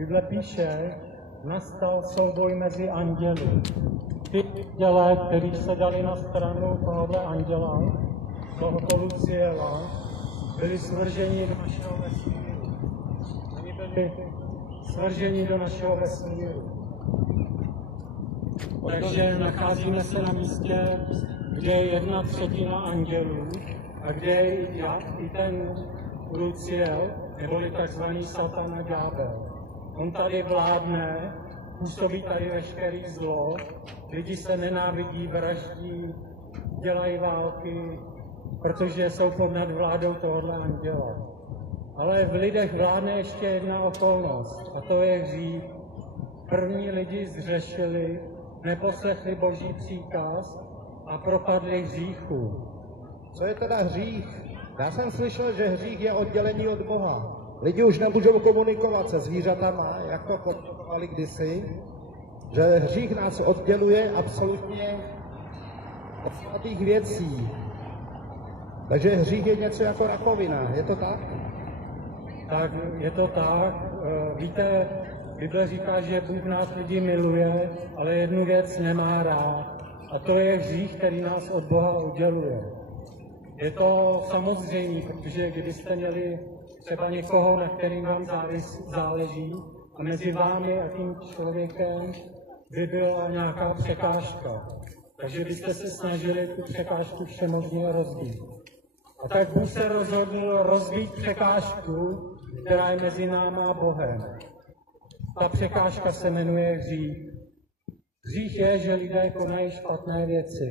Bible píše, nastal souboj mezi anděli. Ty anděle, kteří se dali na stranu tohohle anděla, tohoto Luciela, byli svrženi do našeho vesmíru. Oni byli svrženi do našeho vesmíru. Takže nacházíme se na místě, kde je 1/3 andělů a kde je i ten Luciel, neboli takzvaný Satan a ďábel. On tady vládne, působí tady veškerý zlo, lidi se nenávidí, vraždí, dělají války, protože jsou pod nadvládou tohohle anděla. Ale v lidech vládne ještě jedna okolnost, a to je hřích. První lidi zřešili, neposlechli Boží příkaz a propadli hříchu. Co je teda hřích? Já jsem slyšel, že hřích je oddělení od Boha. Lidi už nemůžou komunikovat se zvířatama, jak to komunikovali kdysi, že hřích nás odděluje absolutně od svatých věcí. Takže hřích je něco jako rakovina, je to tak? Tak, je to tak. Víte, Bible říká, že Bůh nás lidi miluje, ale jednu věc nemá rád. A to je hřích, který nás od Boha odděluje. Je to samozřejmé, protože kdybyste měli třeba někoho, na kterým vám záleží, a mezi vámi a tím člověkem by byla nějaká překážka. Takže byste se snažili tu překážku všemožně rozbít. A tak Bůh se rozhodl rozbít překážku, která je mezi náma a Bohem. Ta překážka se jmenuje hřích. Hřích je, že lidé konají špatné věci.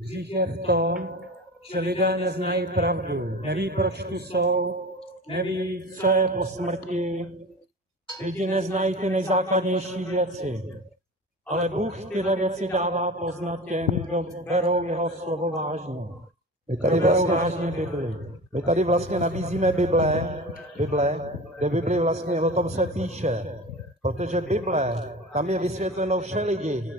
Hřích je v tom, že lidé neznají pravdu, neví, proč tu jsou, neví, co je po smrti. Lidi neznají ty nejzákladnější věci. Ale Bůh tyhle věci dává poznat těm, kdo berou jeho slovo vážně. My tady vlastně nabízíme Bible, kde Bibli vlastně o tom se píše. Protože Bible, tam je vysvětleno vše lidi.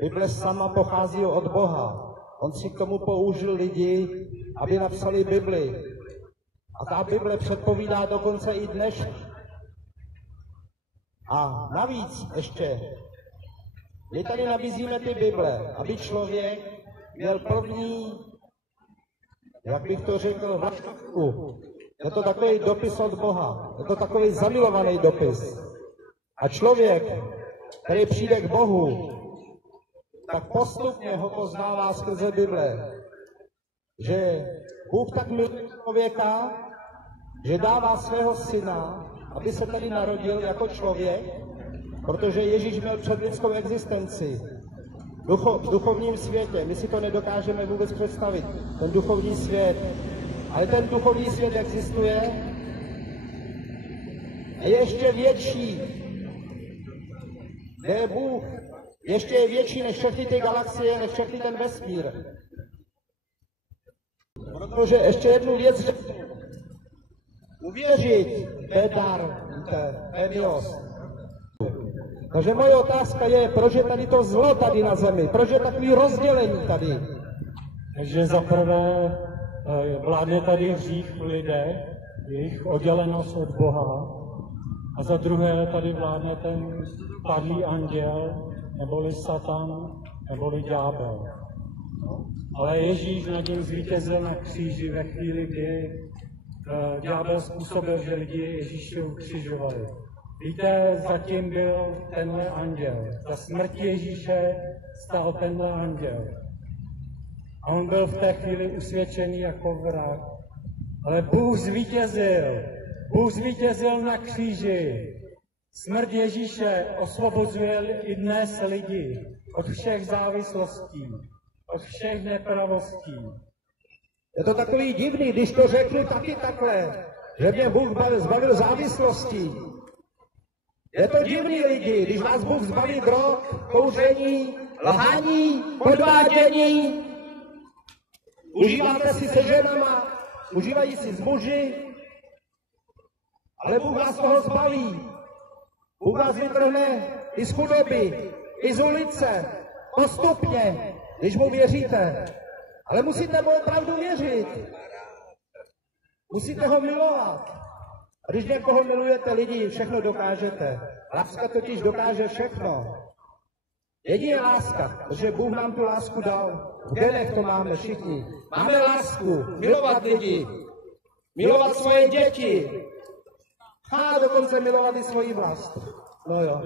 Bible sama pochází od Boha. On si k tomu použil lidi, aby napsali Bibli. A ta Bible předpovídá dokonce i dnes. A navíc ještě, my tady nabízíme ty Bible, aby člověk měl první, jak bych to řekl, vlaštovku. Je to takový dopis od Boha, je to takový zamilovaný dopis. A člověk, který přijde k Bohu, tak postupně ho poznává skrze Bible, že Bůh tak miluje člověka, že dává svého syna, aby se tady narodil jako člověk, protože Ježíš měl předlidskou existenci. V duchovním světě, my si to nedokážeme vůbec představit, ten duchovní svět. Ale ten duchovní svět existuje a je ještě větší, kde je Bůh, ještě je větší než všechny ty galaxie, než všechny ten vesmír. Protože ještě jednu věc řeknu. Uvěřit, to je dar, to je milost. Takže moje otázka je, proč je tady to zlo tady na zemi? Proč je takový rozdělení tady? Takže zaprvé vládne tady hřích v lidech, jejich oddělenost od Boha. A za druhé tady vládne ten padlý anděl, neboli Satan, neboli ďábel. Ale Ježíš nad ním zvítězil na kříži ve chvíli, kdy ďábel způsobil, že lidi Ježíši ukřižovali. Víte, zatím byl tenhle anděl. Za smrti Ježíše stál tenhle anděl. A on byl v té chvíli usvědčený jako vrah. Ale Bůh zvítězil. Bůh zvítězil na kříži. Smrt Ježíše osvobozuje i dnes lidi od všech závislostí, od všech nepravostí. Je to takový divný, když to řeknu taky takhle, že mě Bůh zbavil závislostí. Je to divný lidi, když vás Bůh zbaví drog, kouření, lhání, podvádění. Užíváte si se ženama, užívají si s muži, ale Bůh vás toho zbaví. Bůh vás vytrhne i z chudoby, i z ulice, postupně, když mu věříte. Ale musíte mu opravdu věřit. Musíte ho milovat. Když někoho milujete lidi, všechno dokážete. Láska totiž dokáže všechno. Jedině láska, že Bůh nám tu lásku dal. V genech to máme všichni. Máme lásku, milovat lidi, milovat svoje děti. A dokonce milovat i svoji vlast. No jo.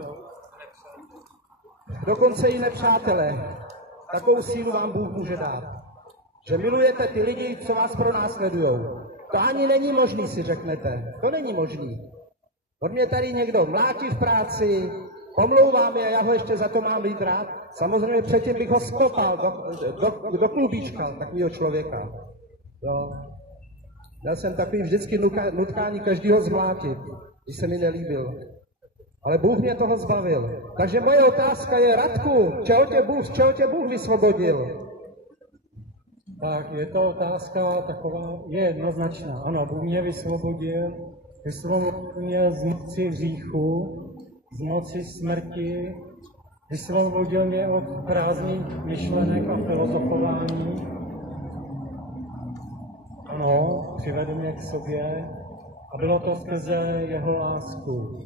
Dokonce i nepřátelé. Takovou sílu vám Bůh může dát. Že milujete ty lidi, co vás pronásledujou. To ani není možný, si řeknete. To není možný. On mě tady někdo mlátí v práci, pomlouvá mě, já ho ještě za to mám být rád. Samozřejmě předtím bych ho skopal do klubíčka takového člověka. Jo. Měl jsem takový vždycky nutkání každýho zmlátit, když se mi nelíbil. Ale Bůh mě toho zbavil. Takže moje otázka je, Radku, z čeho tě Bůh vysvobodil? Tak je to otázka taková, je jednoznačná. Ano, Bůh mě vysvobodil mě z moci hříchu, z moci smrti, vysvobodil mě od prázdných myšlenek a filozofování. Ano, přivedl mě k sobě a bylo to skrze jeho lásku.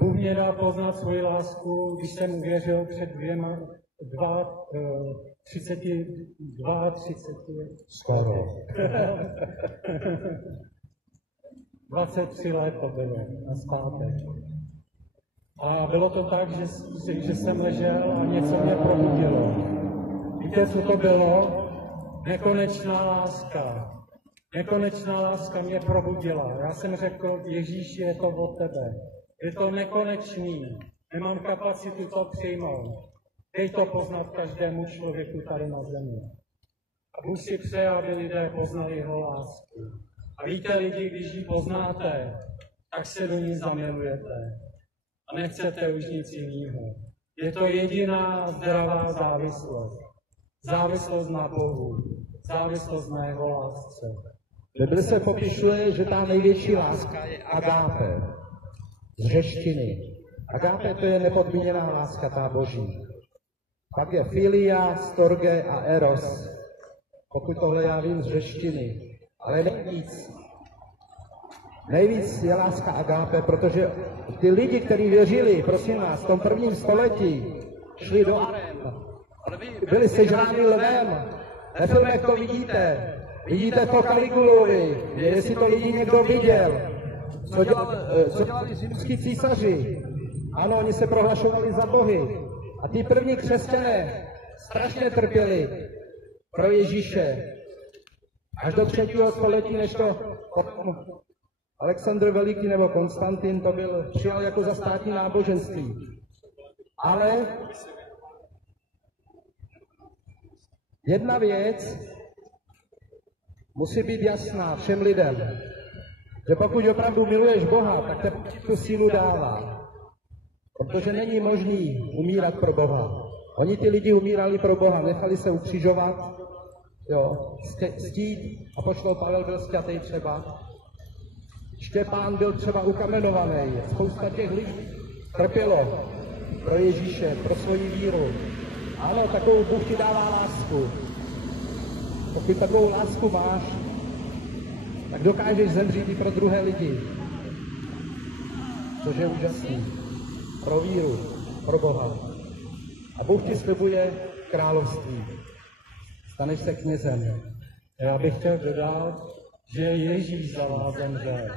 Bůh mě dal poznat svoji lásku, když jsem uvěřil před 23 let to bylo, na zpátek. A bylo to tak, že jsem ležel a něco mě probudilo. Víte, co to bylo? Nekonečná láska. Nekonečná láska mě probudila. Já jsem řekl, Ježíš, je to od tebe. Je to nekonečný. Nemám kapacitu to přijmout. Dej to poznat každému člověku tady na zemi. A Bůh si přeje, aby lidé poznali jeho lásku. A víte, lidi, když ji poznáte, tak se do ní zamilujete. A nechcete už nic jiného. Je to jediná zdravá závislost. Závislost na Bohu. Závislost na jeho lásce. V Bibli se popisuje, že ta největší láska je agape. Z řeštiny. Agape to je nepodmíněná láska, ta boží. Pak je filia, storge a eros. Pokud tohle já vím z řeštiny. Ale nejvíc. Nejvíc je láska agape, protože ty lidi, kteří věřili, prosím vás, v tom prvním století, šli do aren. Byli sežráni lvem. Ve filmech to vidíte. Vidíte to Kaligulovi. Jestli to lidi někdo viděl. Co dělali římskí císaři? Ano, oni se prohlašovali za bohy. A ty první křesťané strašně trpěli pro Ježíše. Až do 3. století, než to Alexandr Veliký nebo Konstantin to přijal jako za státní náboženství. Ale jedna věc musí být jasná všem lidem, že pokud opravdu miluješ Boha, tak te tu sílu dává. Protože není možný umírat pro Boha. Oni ty lidi umírali pro Boha, nechali se ukřižovat, jo, stít, apoštol Pavel byl sťatý třeba. Štěpán byl třeba ukamenovaný. Spousta těch lidí trpělo pro Ježíše, pro svoji víru. Ano, takovou Bůh ti dává lásku. Pokud takovou lásku máš, tak dokážeš zemřít i pro druhé lidi. Což je úžasný. Pro víru, pro Boha. A Bůh ti slibuje království. Staneš se knězem. Já bych chtěl dodat, že Ježíš za vás zemřel.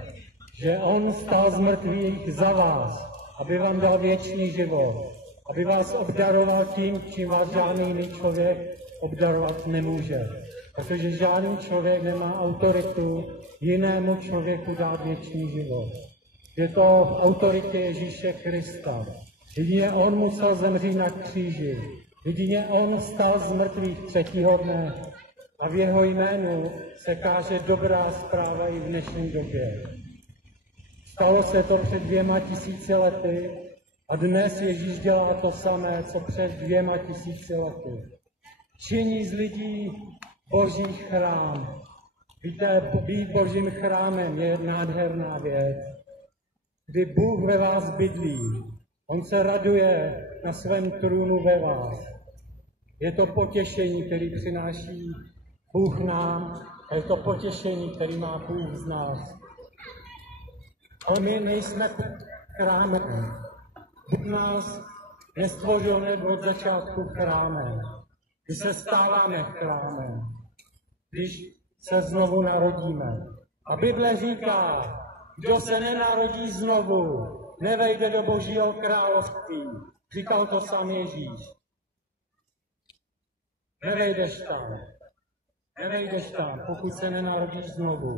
Že on stál z mrtvých za vás, aby vám dal věčný život. Aby vás obdaroval tím, čím vás žádný jiný člověk obdarovat nemůže. Protože žádný člověk nemá autoritu jinému člověku dát věčný život. Je to v autoritě Ježíše Krista. Jedině on musel zemřít na kříži. Jedině on stal z mrtvých 3. dne. A v jeho jménu se káže dobrá zpráva i v dnešní době. Stalo se to před 2000 lety a dnes Ježíš dělá to samé, co před 2000 lety. Činí z lidí Boží chrám. Víte, být Božím chrámem je nádherná věc. Kdy Bůh ve vás bydlí, on se raduje na svém trůnu ve vás. Je to potěšení, který přináší Bůh nám, a je to potěšení, který má Bůh z nás. Ale my nejsme chrámem. Bůh nás nestvořil hned od začátku chrámem. My se stáváme chrámem, když se znovu narodíme. A Bible říká, kdo se nenarodí znovu, nevejde do Božího království. Říkal to sám Ježíš. Nevejdeš tam, pokud se nenarodíš znovu.